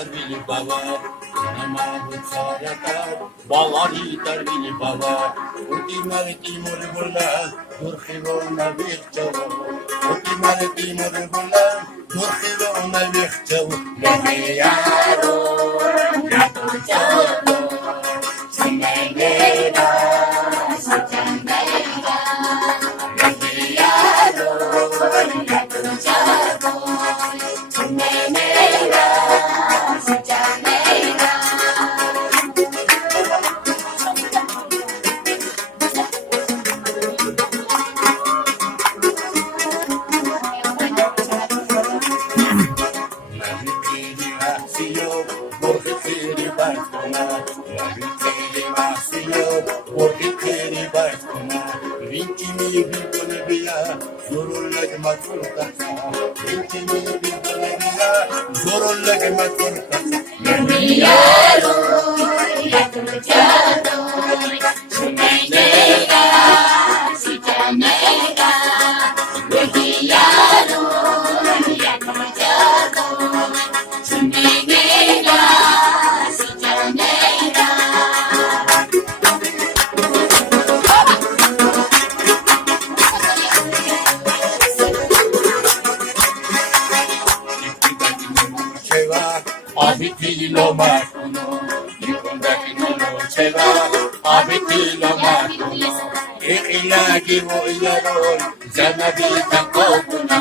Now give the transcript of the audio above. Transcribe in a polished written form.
tarvili baba, nama butsaratar, balari tarvili baba, utimar timur bola, durkhilo na bichavo, utimar timur bola, durkhilo na bichavo, lehiyaro, yato chavo, sinegera, sachandera, lehiyaro, yato chavo, sinegera, sachandera. Abitilo makuno, ikondakino cheva, abitilo makuno, ikilagi mo ilarol, zanabita kokuna.